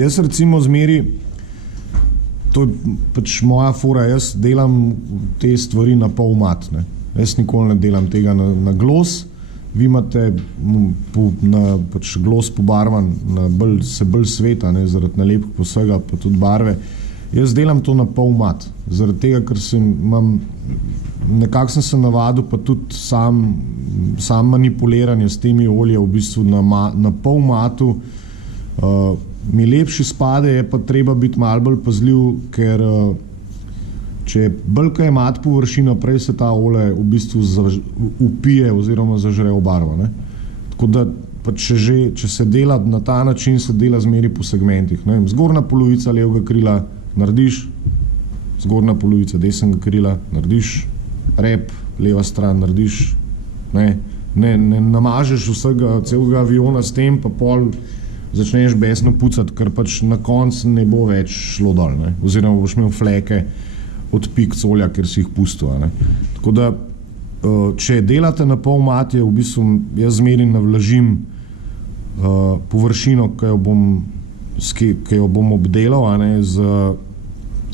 Jaz recimo zmeri, to je pač moja fora, jaz delam te stvari na pol mat, ne. Jaz nikoli ne delam tega na glos, vi imate na pač glos pobarvan, se bolj sveta, ne, zaradi nalepk vsega, pa tudi barve. Jaz delam to na pol mat, zaradi tega, ker nekako sem se navadil, pa tudi sam manipuliranje s temi olje v bistvu na pol matu, mi lepši spade, je pa treba biti malo bolj pazljiv, ker če bolj kaj je mat površina, prej se ta olje v bistvu upije oziroma zažre v barvo, ne. Tako da pa če se dela na ta način, se dela zmeri po segmentih, ne vem, zgornja polovica levega krila narediš, zgornja polovica desnega krila narediš, rep, leva stran narediš, ne namažeš celega aviona s tem, pa pol začneš besno pucati, ker pač na koncu ne bo več šlo dol, ne? Oziroma boš imel fleke od pik olja, ker si jih pustil. Ne? Tako da, če delate na pol mat, je v bistvu jaz zmeri navlažim površino, ki jo bom obdelal, ne, z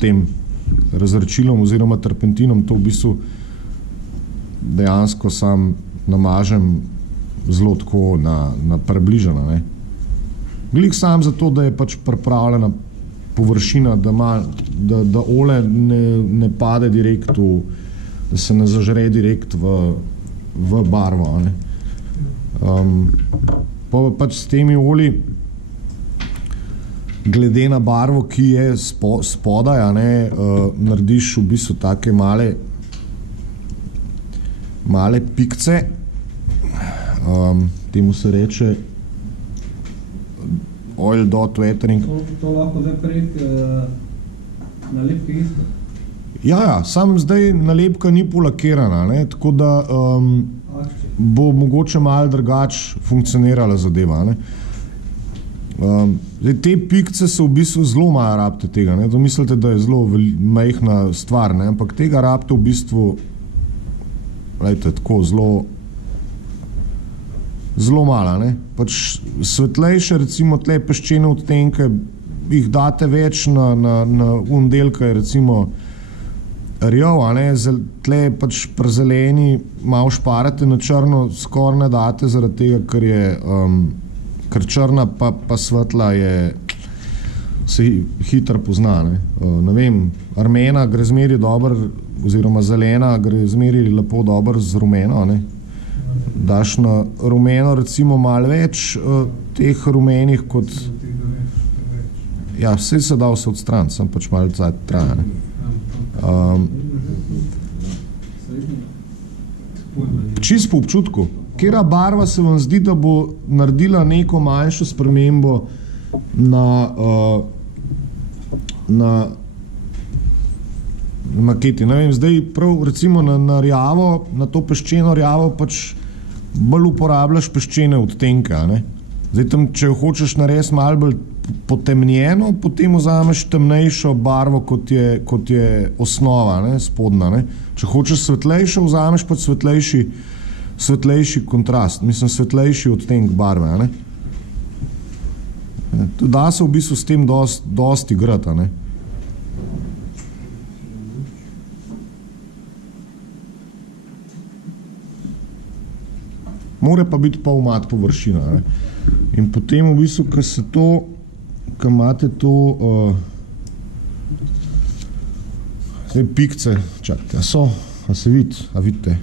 tem razrečilom oziroma terpentinom, to v bistvu dejansko sam namažem zelo tako na približano, ne. Glih sam zato, da je pač pripravljena površina, da olje ne pade direkt da se ne zažre direkt v barvo, ne. Pa pač s temi olji, glede na barvo, ki je spodaj, ne, narediš v bistvu take male pikce, temu se reče oil dot weathering. To lahko zdaj prek nalepke isto? Ja, samo zdaj nalepka ni polakirana, ne, tako da bo mogoče malo drugače funkcionirala zadeva, ne. Zdaj, te pikce so v bistvu zelo malo rabite tega, ne, to mislite, da je zelo majhna stvar, ne, ampak tega rabite v bistvu, glejte, tako zelo mala, ne. Pač svetlejše, recimo tle peščene odtenke, jih date več na del, ki je recimo rjav, ne, tle pač pri zeleni malo šparate, na črno skoraj ne date, zaradi tega, ker črna pa svetla se hitro pozna, ne. Ne vem, rumena gre zmeri dobro, oziroma zelena gre zmeri lepo dobro z rumeno, ne. Daš na rumeno recimo malo več teh rumenih kot... Ja, vse se da vse odstraniti, sem pač malo cajt traja, ne. Čist po občutku, katera barva se vam zdi, da bo naredila neko manjšo spremembo na maketi. Ne vem, zdaj prav recimo na rjavo, na to peščeno rjavo pač bolj uporabljaš peščene odtenke, ne. Zdaj tam, če jo hočeš narediti malo bolj potemnjeno, potem vzameš temnejšo barvo, kot je osnova, ne, spodna, ne. Če hočeš svetlejšo, vzameš pač svetlejši kontrast, mislim, svetlejši odtenk barve, ne. Da se v bistvu s tem dosti igrati, ne. More pa biti pol mat površina, ne. In potem v bistvu, ko imate to zdaj pikce, čakajte, a se vidi, a vidite?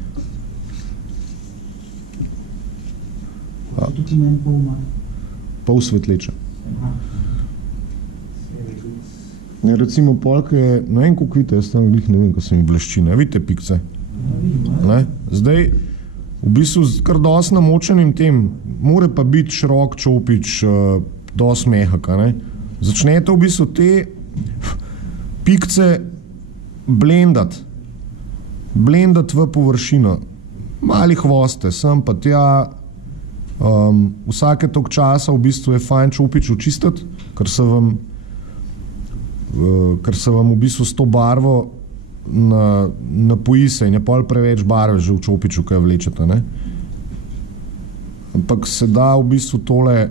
Tukaj meni pol mat. Pol svetleča. Ne, recimo polke je, ne vem, koliko vidite, jaz tam glih ne vem, ko se mi bleščine. Vidite pikce? Ne? Zdaj, v bistvu kar dosti namočenim tem, more pa biti širok čopič, dosti mehak, ne. Začnete v bistvu te pikce blendati v površino. Mali hvoste, sem pa tja, vsake toliko časa v bistvu je fajn čopič očistiti, ker se vam v bistvu s to barvo napoji se in je pol preveč barve že v čopiču, kaj vlečete, ne. Ampak se da v bistvu tole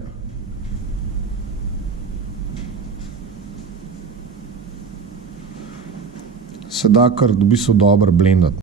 se da kar v bistvu dobro blendati.